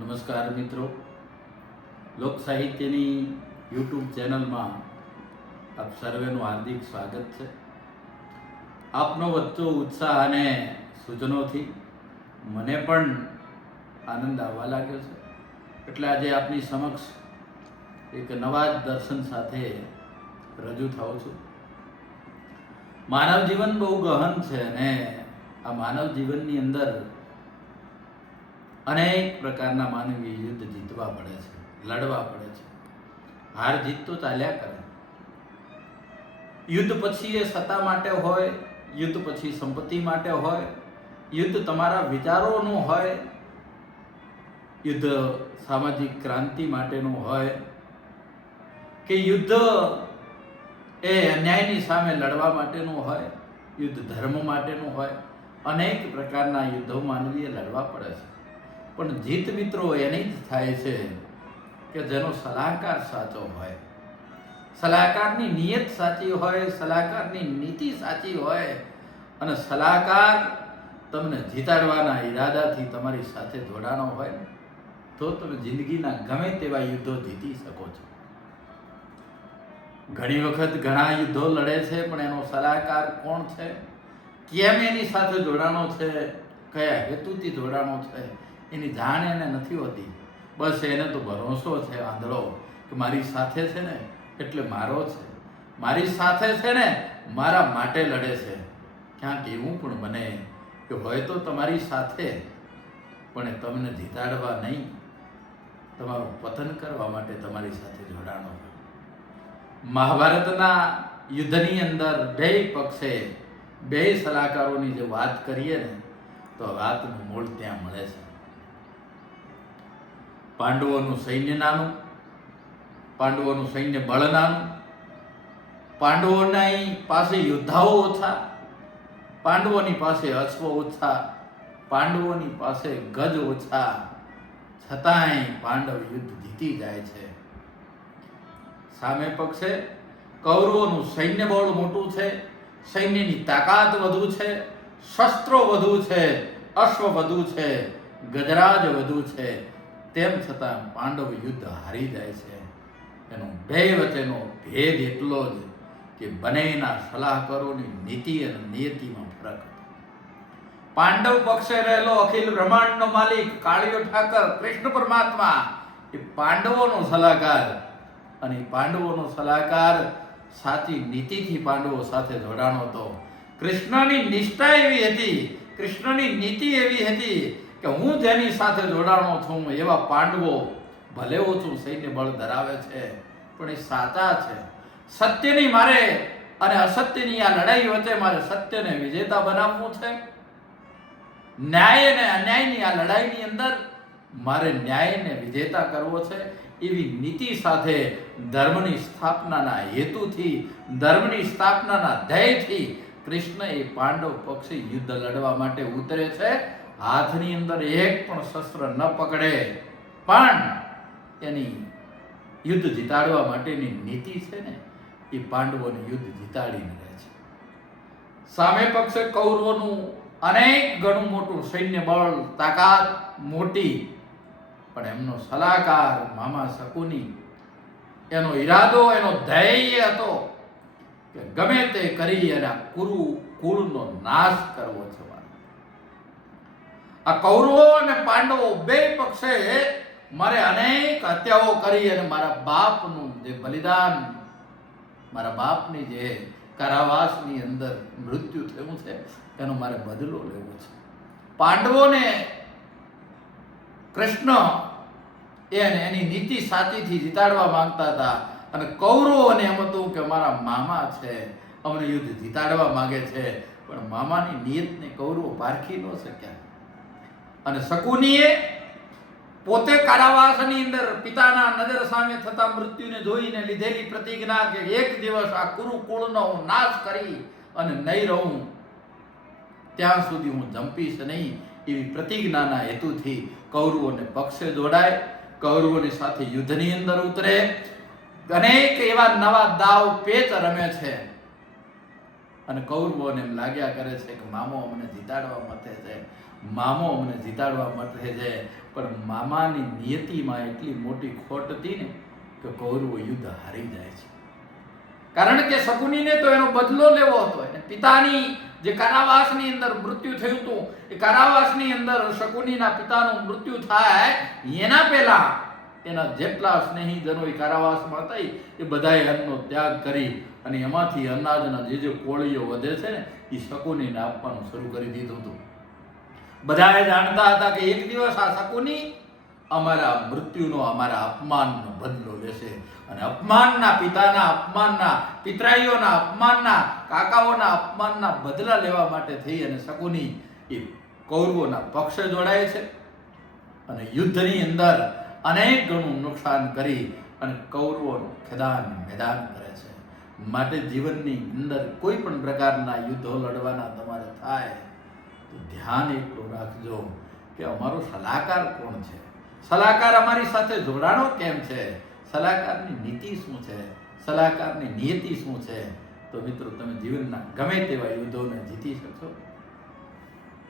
નમસ્કાર મિત્રો, લોક સાહિત્યની યુટ્યુબ ચેનલમાં આપ સર્વેનું હાર્દિક સ્વાગત છે. આપનો વધતો ઉત્સાહ અને સૂચનોથી મને પણ આનંદ આવવા લાગ્યો છે. એટલે આજે આપની સમક્ષ એક નવા જ દર્શન સાથે રજૂ થાઉં છું. માનવ જીવન બહુ ગહન છે અને આ માનવ જીવનની અંદર અનેક પ્રકારના માનવીય યુદ્ધ જીતવા પડે છે, લડવા પડે છે. હાર જીત તો ચાલ્યા કરે. યુદ્ધ પછી એ સત્તા માટે હોય, યુદ્ધ પછી સંપત્તિ માટે હોય, યુદ્ધ તમારા વિચારોનું હોય, યુદ્ધ સામાજિક ક્રાંતિ માટેનું હોય, કે યુદ્ધ એ અન્યાયની સામે લડવા માટેનું હોય, યુદ્ધ ધર્મ માટેનું હોય. અનેક પ્રકારના યુદ્ધો માનવીએ લડવા પડે છે. પણ જીત મિત્રો એની જ થાય છે કે જેનો સલાહકાર સાચો હોય, સલાહકારની નિયત સાચી હોય, સલાહકારની નીતિ સાચી હોય અને સલાહકાર તમને જીતાડવાના ઈરાદાથી તમારી સાથે જોડાણો હોય તો તમે જિંદગીના ગમે તેવા યુદ્ધો જીતી શકો છો. ઘણી વખત ઘણા યુદ્ધો લડે છે પણ એનો સલાહકાર કોણ છે, કેમ એની સાથે જોડાણો છે, કયા હેતુથી જોડાણો છે એની જાણ એને નથી હોતી. બસ એને તો ભરોસો છે આંધળો કે મારી સાથે છે ને એટલે મારો છે, મારી સાથે છે ને મારા માટે લડે છે. ક્યાંક એવું પણ બને કે હોય તો તમારી સાથે પણ તમને જીતાડવા નહીં, તમારું પતન કરવા માટે તમારી સાથે જોડાણો હોય. મહાભારતના યુદ્ધની અંદર બે પક્ષે બે સલાહકારોની જે વાત કરીએ ને તો વાતનું મૂળ ત્યાં મળે છે. પાંડવોનું સૈન્ય નાનું, પાંડવોનું સૈન્ય બળ નાનું, પાંડવોની પાસે યોદ્ધાઓ ઓછા, પાંડવોની પાસે અશ્વ ઓછા, પાંડવોની પાસે ગજ ઓછા, છતાંય પાંડવ યુદ્ધ જીતી જાય છે. સામે પક્ષે કૌરવોનું સૈન્ય બળ મોટું છે, સૈન્યની તાકાત વધુ છે, શસ્ત્રો વધુ છે, અશ્વ વધુ છે, ગજરાજ વધુ છે, તેમ છતાં પાંડવ યુદ્ધ હારી જાય છે. એનો બે વચ્ચેનો ભેદ એટલો જ કે બંનેના સલાહકારોની નીતિ અને નિયતિમાં ફરક. પાંડવ પક્ષે રહેલો અખિલ બ્રહ્માંડનો માલિક કાળિયો ઠાકર કૃષ્ણ પરમાત્મા એ પાંડવોનો સલાહકાર, અને પાંડવોનો સલાહકાર સાચી નીતિથી પાંડવો સાથે જોડાણો હતો. કૃષ્ણની નિષ્ઠા એવી હતી, કૃષ્ણની નીતિ એવી હતી કે હું જેની સાથે જોડાણો છું એવા પાંડવો ભલે ઓછું સૈન્ય બળ ધરાવે છે પણ એ સાચા છે. સત્યની મારે અને અસત્યની આ લડાઈ વચ્ચે મારે સત્યને વિજેતા બનાવવું છે. ન્યાય અને અન્યાયની આ લડાઈની અંદર મારે ન્યાયને વિજેતા કરવો છે. એવી નીતિ સાથે ધર્મની સ્થાપનાના હેતુથી, ધર્મની સ્થાપનાના ધ્યેયથી કૃષ્ણ એ પાંડવ પક્ષે યુદ્ધ લડવા માટે ઉતરે છે. હાથની અંદર એક પણ શસ્ત્ર ન પકડે પણ એની યુદ્ધ જીતાડવા માટેની નીતિ છે ને એ પાંડવોને યુદ્ધ જીતાડીને રહે છે. સામે પક્ષે કૌરવોનું અનેક ગણું મોટું સૈન્ય બળ, તાકાત મોટી, પણ એમનો સલાહકાર મામા શકુની, એનો ઈરાદો, એનો ધૈર્ય હતો કે ગમે તે કરી અને કુરુ કુળનો નાશ કરવો છે. આ કૌરવો અને પાંડવો બે પક્ષે મારે અનેક હત્યાઓ કરી અને મારા બાપનું જે બલિદાન, મારા બાપની જે કારાવાસની અંદર મૃત્યુ થયું છે એનો મારે બદલો લેવો છે. પાંડવોને કૃષ્ણ એની નીતિ સાચીથી જીતાડવા માંગતા હતા અને કૌરવોને એમ હતું કે મારા મામા છે, અમને યુદ્ધ જીતાડવા માંગે છે, પણ મામાની નિયતને કૌરવો પારખી ન શક્યા. અને શકુનીએ પોતે કારાવાસની અંદર પિતાના નજર સામે થતા મૃત્યુને જોઈને લીધેલી પ્રતિજ્ઞા કે એક દિવસ આ કુરુકુળનો હું નાશ કરી અને નહીં રહું ત્યાં સુધી હું જંપીશ નહીં, એવી પ્રતિજ્ઞાના હેતુથી કૌરવોને પક્ષે જોડાય, કૌરવોની સાથે યુદ્ધની અંદર ઉતરે, અનેક એવા નવા દાવ પેચ રમે છે. અને કૌરવોને એમ લાગ્યા કરે છે કે મામો અમને જીતાડવા મથે છે, મામો અમને જીતાડવા માટે છે, પણ મામાની નિયતિમાં એટલી મોટી ખોટ હતી ને કે કૌરવો યુદ્ધ હારી જાય છે. કારણ કે શકુનીને તો એનો બદલો લેવો હતો. એને પિતાની જે કારાવાસની અંદર મૃત્યુ થયું હતું, એ કારાવાસની અંદર શકુનીના પિતાનું મૃત્યુ થાય એના પહેલા એના જેટલા સ્નેહીજનો એ કારાવાસમાં હતા એ બધાએ અન્નનો ત્યાગ કરી અને એમાંથી અનાજના જે કોળીઓ વધે છે ને એ શકુનીને આપવાનું શરૂ કરી દીધું હતું. બધાએ જાણતા હતા કે એક દિવસ આ શકુની અમારા મૃત્યુનો, અમારા અપમાનનો બદલો લેશે. અને અપમાનના, પિતાના અપમાનના, પિતરાઈઓના અપમાનના, કાકાઓના અપમાનના બદલા લેવા માટે થઈ અને શકુની એ કૌરવોના પક્ષે જોડાય છે અને યુદ્ધની અંદર અનેક ગણું નુકસાન કરી અને કૌરવોનું ખેદાન મેદાન કરે છે. માટે જીવનની અંદર કોઈ પણ પ્રકારના યુદ્ધો લડવાના તમારે થાય તો ધ્યાન એટલું રાખજો કે અમારો સલાહકાર કોણ છે, સલાહકાર અમારી સાથે જોડાણો કેમ છે, સલાહકારની નીતિ શું છે, સલાહકારની નિયતિ શું છે. તો મિત્રો તમે જીવનના ગમે તેવા યુદ્ધોને જીતી શકશો.